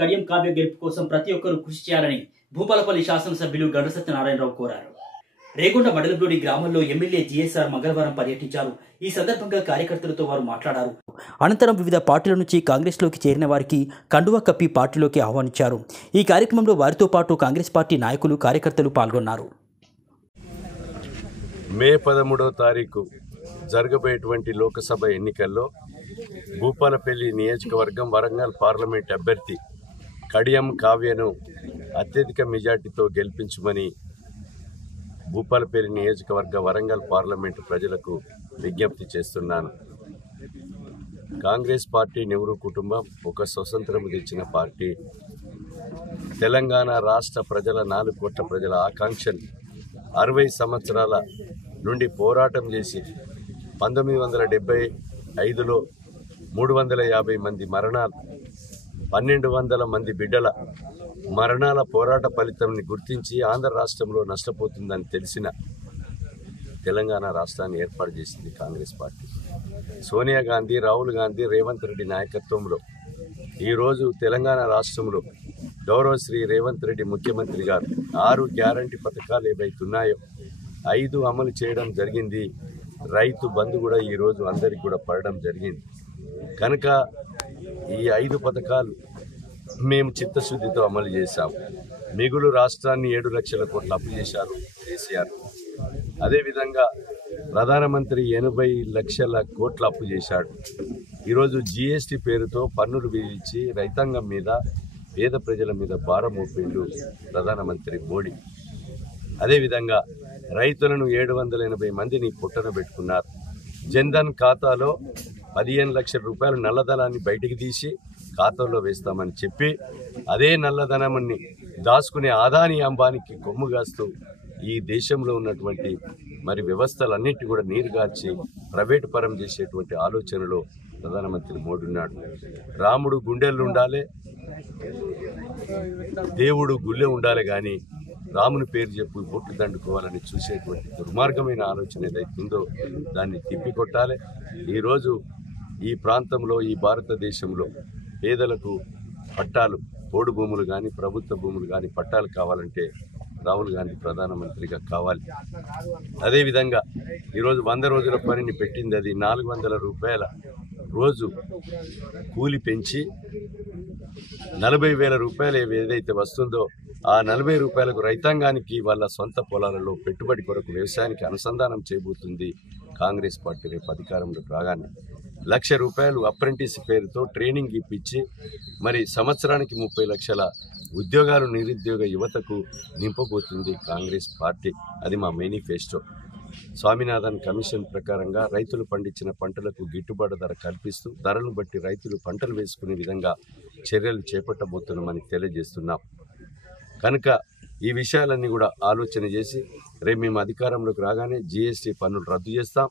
కడియం కావ్య గెలుపు కోసం ప్రతి ఒక్కరూ కృషి చేయాలని భూపాలపల్లి శాసనసభ్యులు గండ్ర సత్యనారాయణరావు కోరారు. రేగొండ మండలంలోని గ్రామంలో ఎమ్మెల్యే జిఎస్ఆర్ మంగళవారం పర్యటించారు. ఈ సందర్భంగా కార్యకర్తలతో వారు మాట్లాడారు. అనంతరం వివిధ పార్టీల నుంచి కాంగ్రెస్లోకి చేరిన వారికి కండువా కప్పి పార్టీలోకి ఆహ్వానించారు. ఈ కార్యక్రమంలో వారితో పాటు కాంగ్రెస్ పార్టీ నాయకులు, కార్యకర్తలు పాల్గొన్నారు. మే 13వ తారీఖు జరగబోయేటువంటి లోకసభ ఎన్నికల్లో భూపాలపల్లి నియోజకవర్గం వరంగల్ పార్లమెంట్ అభ్యర్థి కడియం కావ్యను అత్యధిక మెజార్టీతో గెలిపించమని భూపాలపల్లి నియోజకవర్గ వరంగల్ పార్లమెంటు ప్రజలకు విజ్ఞప్తి చేస్తున్నాను. కాంగ్రెస్ పార్టీ నెహ్రూ కుటుంబం ఒక స్వతంత్రం తెచ్చిన పార్టీ. తెలంగాణ రాష్ట్ర ప్రజల 4 కోట్ల ప్రజల ఆకాంక్షను 60 సంవత్సరాల నుండి పోరాటం చేసి 1975లో 350 మంది మరణాలు, 1200 మంది బిడ్డల మరణాల పోరాట ఫలితాన్ని గుర్తించి ఆంధ్ర రాష్ట్రంలో నష్టపోతుందని తెలిసిన తెలంగాణ రాష్ట్రాన్ని ఏర్పాటు చేసింది కాంగ్రెస్ పార్టీ. సోనియా గాంధీ, రాహుల్ గాంధీ, రేవంత్ రెడ్డి నాయకత్వంలో ఈరోజు తెలంగాణ రాష్ట్రంలో గౌరవ శ్రీ రేవంత్ రెడ్డి ముఖ్యమంత్రి గారు 6 గ్యారంటీ పథకాలు ఏవైతున్నాయో 5 అమలు చేయడం జరిగింది. రైతు బంధు కూడా ఈరోజు అందరికీ కూడా పడడం జరిగింది. కనుక ఈ 5 పథకాలు మేము చిత్తశుద్ధితో అమలు చేశాం. మిగులు రాష్ట్రాన్ని 7 లక్షల కోట్లు అప్పు చేశారు కేసీఆర్. అదేవిధంగా ప్రధానమంత్రి 80 లక్షల కోట్ల అప్పు చేశాడు. ఈరోజు జీఎస్టీ పేరుతో పన్నులు విధించి రైతాంగం మీద, పేద ప్రజల మీద భారం మోపిండు ప్రధానమంత్రి మోడీ. అదేవిధంగా రైతులను 780 మందిని పుట్టన పెట్టుకున్నారు. జన్ధన్ ఖాతాలో 15 లక్షల రూపాయలు నల్లధనాన్ని బయటికి తీసి ఖాతాలో వేస్తామని చెప్పి అదే నల్లధనాన్ని దాచుకునే ఆదాని అంబానికి కొమ్ము కాస్తూ ఈ దేశంలో ఉన్నటువంటి వ్యవస్థలన్నిటి కూడా నీరుగార్చి ప్రైవేటు పరం చేసేటువంటి ఆలోచనలో ప్రధానమంత్రి మోడీ ఉన్నాడు. రాముడు గుండెలు ఉండాలి, దేవుడు గుళ్ళె ఉండాలి, కానీ రాముని పేరు చెప్పి బొట్టు దండుకోవాలని చూసేటువంటి దుర్మార్గమైన ఆలోచన ఏదైతుందో దాన్ని తిప్పికొట్టాలి. ఈరోజు ఈ ప్రాంతంలో, ఈ భారతదేశంలో పేదలకు పట్టాలు, పోడు భూములు కానీ, ప్రభుత్వ భూములు కానీ పట్టాలు కావాలంటే రాహుల్ గాంధీ ప్రధానమంత్రిగా కావాలి. అదేవిధంగా ఈరోజు 100 రోజుల పనిని పెట్టింది, అది 400 రూపాయల రోజు కూలి పెంచి 40,000 రూపాయలు ఏదైతే వస్తుందో ఆ 40 రూపాయలకు రైతాంగానికి వాళ్ళ సొంత పొలాలలో పెట్టుబడి కొరకు వ్యవసాయానికి అనుసంధానం చేయబోతుంది కాంగ్రెస్ పార్టీ రేపు అధికారంలోకి రాగానే. 1,00,000 రూపాయలు అప్రెంటిస్ పేరుతో ట్రైనింగ్ ఇప్పించి సంవత్సరానికి 30 లక్షల ఉద్యోగాలు నిరుద్యోగ యువతకు నింపబోతుంది కాంగ్రెస్ పార్టీ. అది మా మేనిఫెస్టో. స్వామినాథన్ కమిషన్ ప్రకారంగా రైతులు పండించిన పంటలకు గిట్టుబాటు ధర కల్పిస్తూ ధరలను బట్టి రైతులు పంటలు వేసుకునే విధంగా చర్యలు చేపట్టబోతున్నామని తెలియజేస్తున్నాం. కనుక ఈ విషయాలన్నీ కూడా ఆలోచన చేసి రేపు మేము అధికారంలోకి రాగానే జీఎస్టీ పన్నులు రద్దు చేస్తాం.